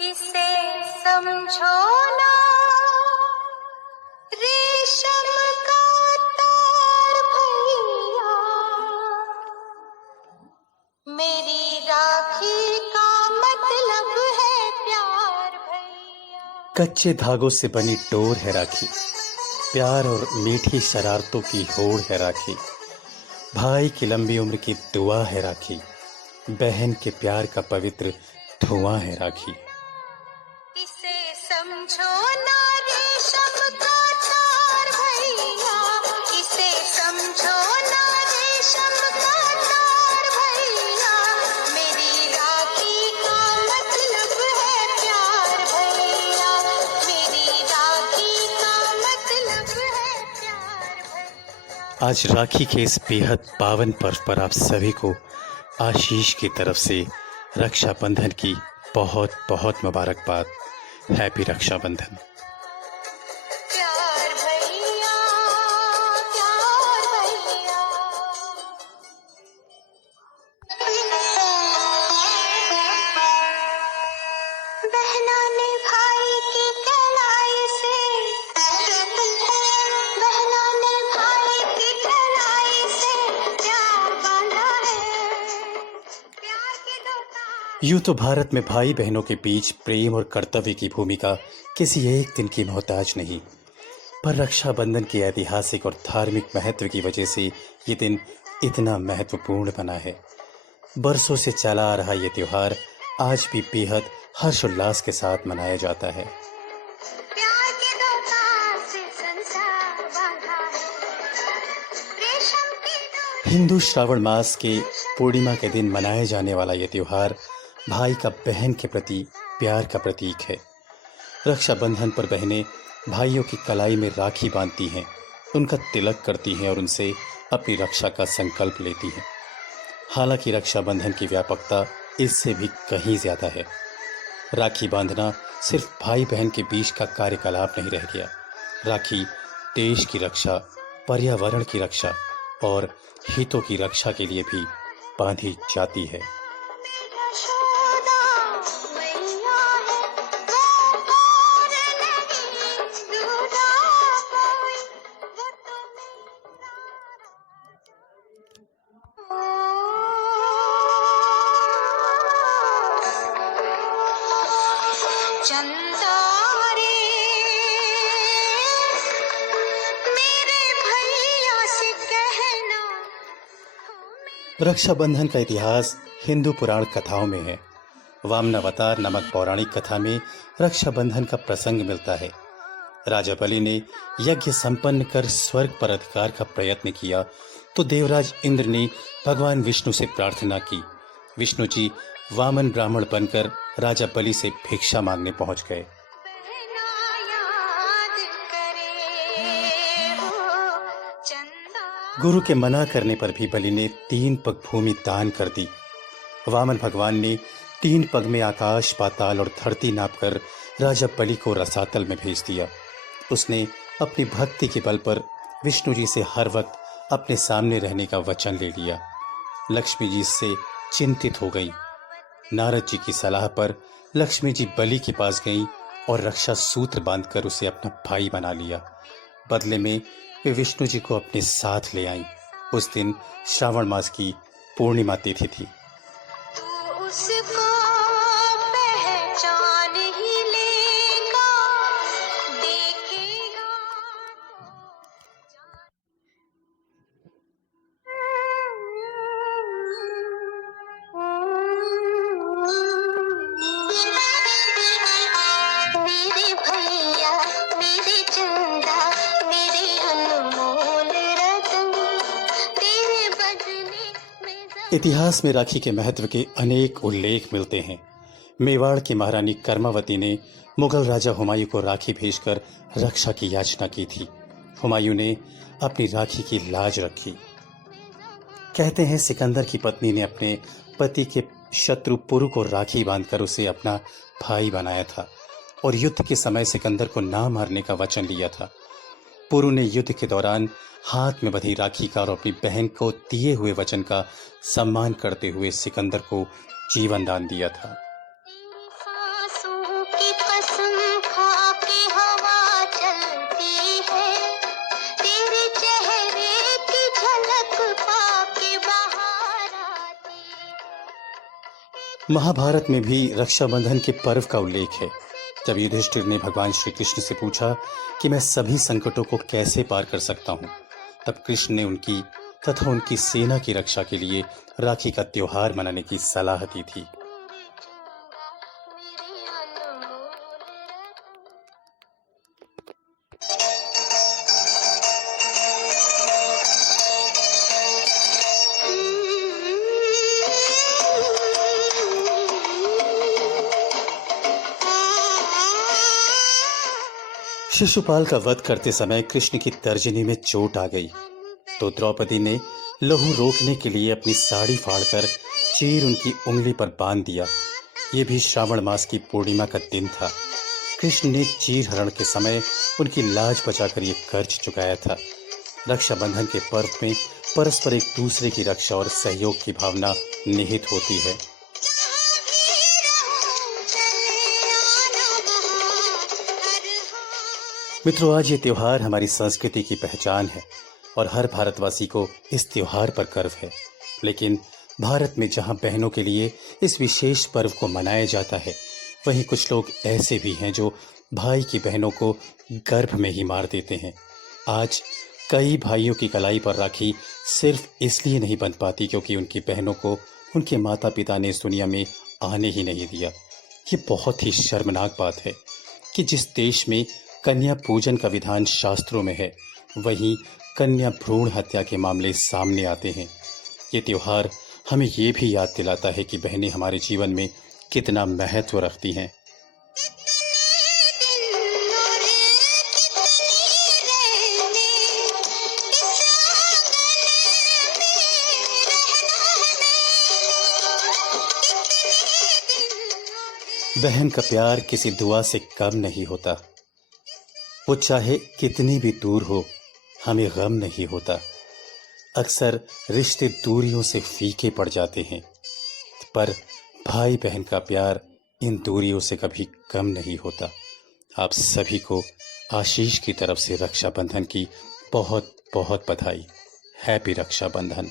इसे समझो ना रेशम का तार भैया, मेरी राखी का मतलब है प्यार भैया। कच्चे धागों से बनी डोर है राखी, प्यार और मीठी शरारतों की होड़ है राखी। भाई की लंबी उम्र की दुआ है राखी, बहन के प्यार का पवित्र धुआं है राखी। इसे समझो ना रेशम का तार भैया, इसे समझो ना रेशम का तार भैया, मेरी राखी का मतलब है प्यार भैया, मेरी राखी का मतलब है प्यार भैया। आज राखी के इस बेहद पावन पर्व पर आप सभी को आशीष की तरफ से रक्षाबंधन की बहुत बहुत मुबारकबाद। हैप्पी रक्षाबंधन। प्यार भैया, प्यार भैया। बहना ने भाई की कलाई से, बहना ने भाई की कलाई से प्यार बांधा है, प्यार के दो तार। यूं तो भारत में भाई बहनों के बीच प्रेम और कर्तव्य की भूमिका किसी एक दिन की मोहताज नहीं, पर रक्षाबंधन के ऐतिहासिक और धार्मिक महत्व की वजह से ये दिन इतना महत्वपूर्ण बना है। बरसों से चला आ रहा ये त्योहार आज भी बेहद हर्षोल्लास के साथ मनाया जाता है। प्यार के दो तार से संसार बांधा है, रेशम की डोरी। हिंदू श्रावण मास के पूर्णिमा के दिन मनाया जाने वाला ये त्योहार भाई का बहन के प्रति प्यार का प्रतीक है। रक्षाबंधन पर बहनें भाइयों की कलाई में राखी बांधती हैं, उनका तिलक करती हैं और उनसे अपनी रक्षा का संकल्प लेती हैं। हालांकि रक्षाबंधन की व्यापकता इससे भी कहीं ज्यादा है। राखी बांधना सिर्फ भाई बहन के बीच का कार्यकलाप नहीं रह गया। राखी देश की रक्षा, पर्यावरण की रक्षा और हितों की रक्षा के लिए भी बांधी जाती है। यशोदा मैया है, वो और नहीं दूल्हा कोई, वो तो मेरा राजा। चंदा रे मेरे भैया से कहना, रक्षाबंधन का इतिहास हिंदू पुराण कथाओं में है। वामनावतार नामक पौराणिक कथा में रक्षाबंधन का प्रसंग मिलता है। राजा बलि ने यज्ञ संपन्न कर स्वर्ग पर अधिकार का प्रयत्न किया तो देवराज इंद्र ने भगवान विष्णु से प्रार्थना की। विष्णु जी वामन ब्राह्मण बनकर राजा बलि से भिक्षा मांगने पहुंच गए। बहना याद करे हो चंदा। गुरु के मना करने पर भी बलि ने 3 पग भूमि दान कर दी। वामन भगवान ने 3 पग में आकाश, पाताल और धरती नापकर राजा बलि को रसातल में भेज दिया। उसने अपनी भक्ति के बल पर विष्णु जी से हर वक्त अपने सामने रहने का वचन ले लिया। लक्ष्मी जी इससे चिंतित हो गई। नारद जी की सलाह पर लक्ष्मी जी बलि के पास गईं और रक्षा सूत्र बांधकर उसे अपना भाई बना लिया। बदले में वे विष्णु जी को अपने साथ ले आईं। उस दिन श्रावण मास की पूर्णिमा तिथि थी। तू उसको पहचान ही लेगा, देखेगा तो मेरे भैया, मेरे चंदा, मेरे अनमोल रतन, तेरे बदले में इतिहास में राखी के महत्व के अनेक उल्लेख मिलते हैं। मेवाड़ की महारानी कर्मावती ने मुगल राजा हुमायूं को राखी भेजकर रक्षा की याचना की थी। हुमायूं ने अपनी राखी की लाज रखी। कहते हैं सिकंदर की पत्नी ने अपने पति के शत्रु पुरु को राखी बांधकर उसे अपना भाई बनाया था और युद्ध के समय सिकंदर को ना मारने का वचन लिया था। पुरु ने युद्ध के दौरान हाथ में बंधी राखी का और अपनी बहन को दिए हुए वचन का सम्मान करते हुए सिकंदर को जीवन दान दिया था। सांसों कसम खा के हवा चलती है, तेरे चेहरे की झलक पाके बाहर आती है। महाभारत में भी रक्षाबंधन के पर्व का उल्लेख है। जब युधिष्ठिर ने भगवान श्री कृष्ण से पूछा कि मैं सभी संकटों को कैसे पार कर सकता हूँ, तब कृष्ण ने उनकी तथा उनकी सेना की रक्षा के लिए राखी का त्योहार मनाने की सलाह दी थी। मेरी अनमोल शिशुपाल का वध करते समय कृष्ण की तर्जनी में चोट आ गई, तो द्रौपदी ने लहू रोकने के लिए अपनी साड़ी फाड़कर चीर उनकी उंगली पर बांध दिया। ये भी श्रावण मास की पूर्णिमा का दिन था। कृष्ण ने चीर हरण के समय उनकी लाज बचाकर ये कर्ज चुकाया था। रक्षाबंधन के पर्व में परस्पर एक दूसरे की रक्षा और सहयोग की भावना निहित होती है। मित्रों, आज ये त्योहार हमारी संस्कृति की पहचान है और हर भारतवासी को इस त्योहार पर गर्व है। लेकिन भारत में जहां बहनों के लिए इस विशेष पर्व को मनाया जाता है, वहीं कुछ लोग ऐसे भी हैं जो भाई की बहनों को गर्भ में ही मार देते हैं। आज कई भाइयों की कलाई पर राखी सिर्फ इसलिए नहीं बंध पाती क्योंकि उनकी बहनों को उनके माता पिता ने इस दुनिया में आने ही नहीं दिया। ये बहुत ही शर्मनाक बात है कि जिस देश में कन्या पूजन का विधान शास्त्रों में है, वहीं कन्या भ्रूण हत्या के मामले सामने आते हैं। ये त्योहार हमें ये भी याद दिलाता है कि बहनें हमारे जीवन में कितना महत्व रखती हैं। बहन का प्यार किसी दुआ से कम नहीं होता। वो चाहे कितनी भी दूर हो, हमें गम नहीं होता। अक्सर रिश्ते दूरियों से फीके पड़ जाते हैं, पर भाई बहन का प्यार इन दूरियों से कभी कम नहीं होता। आप सभी को आशीष की तरफ से रक्षाबंधन की बहुत बहुत बधाई। हैप्पी रक्षाबंधन।